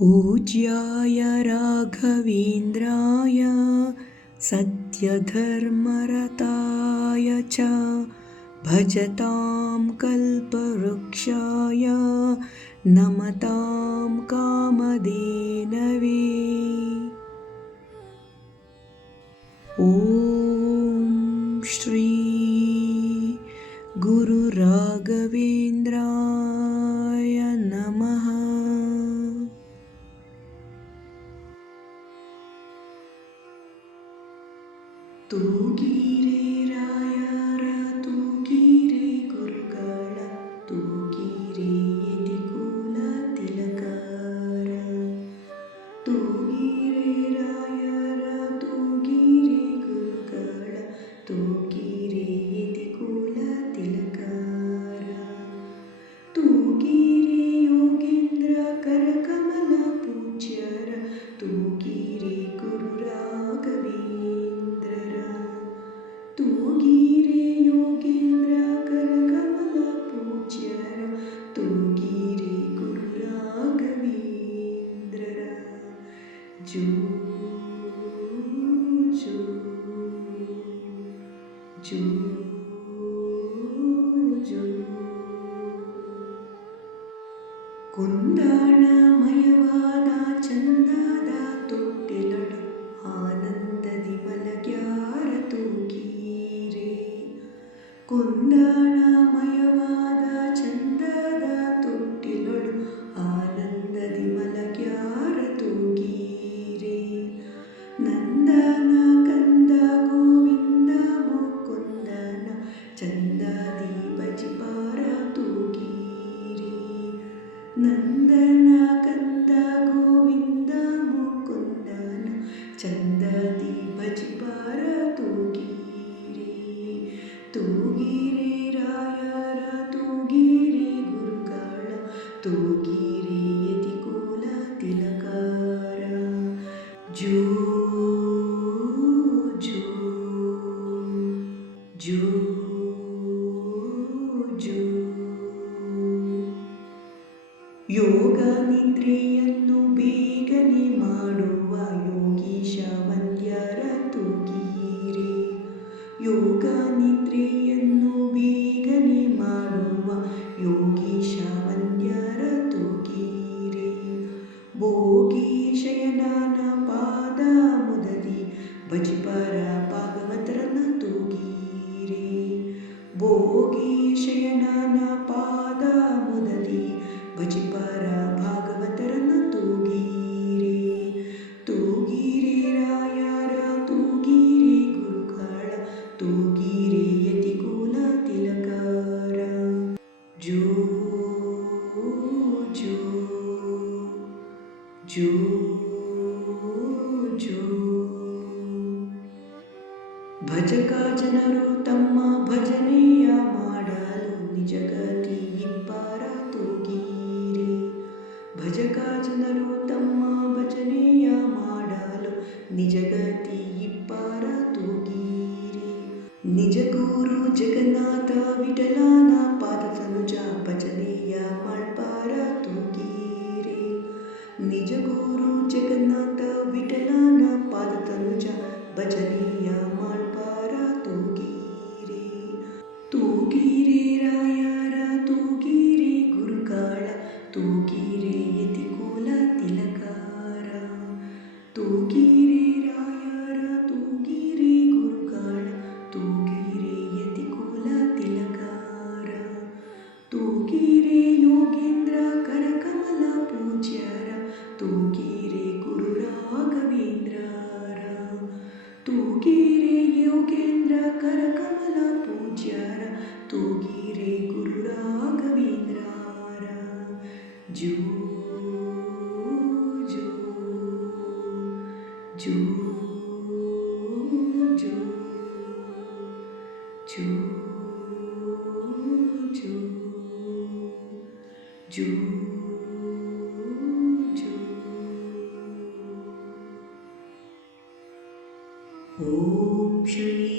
पूज्याय राघवेन्द्राय सत्यधर्मरताय च भजतां कल्पवृक्षाय नमतां कामदेनवी ॐ श्री गुरुराघवे തൂകീരേ 就 ಯೋಗ ನಿದ್ರೆಯನ್ನು ಬೇಗನೆ ಮಾಡುವ ಯೋಗೀಶ ವಲ್ಯರ ತುಗಿಯಿರಿ ಯೋಗ ನಿದ್ರೆಯ ತೂಗಿರಿಯತಿ ಕೂಲ ತಿಲಕಾರ. ಜೋ ಜೋ ಜೋ ಜೋ. ಭಜಕ ಜನರು ತಮ್ಮ ಭಜನೆಯ ಮಾಡಲು ನಿಜಗತಿ ಇಬ್ಬರ ತೂಗಿರಿ. ಭಜಕ ಜನರು ತಮ್ಮ ಭಜನೆಯ ಮಾಡಲು ನಿಜ जगन्नाथ विठलाना पाद पादतनुजा भजनेया मल्पार तुगीरे निज गुरु जगन्नाथ विठलाना पादतनुजा बचने Om Shri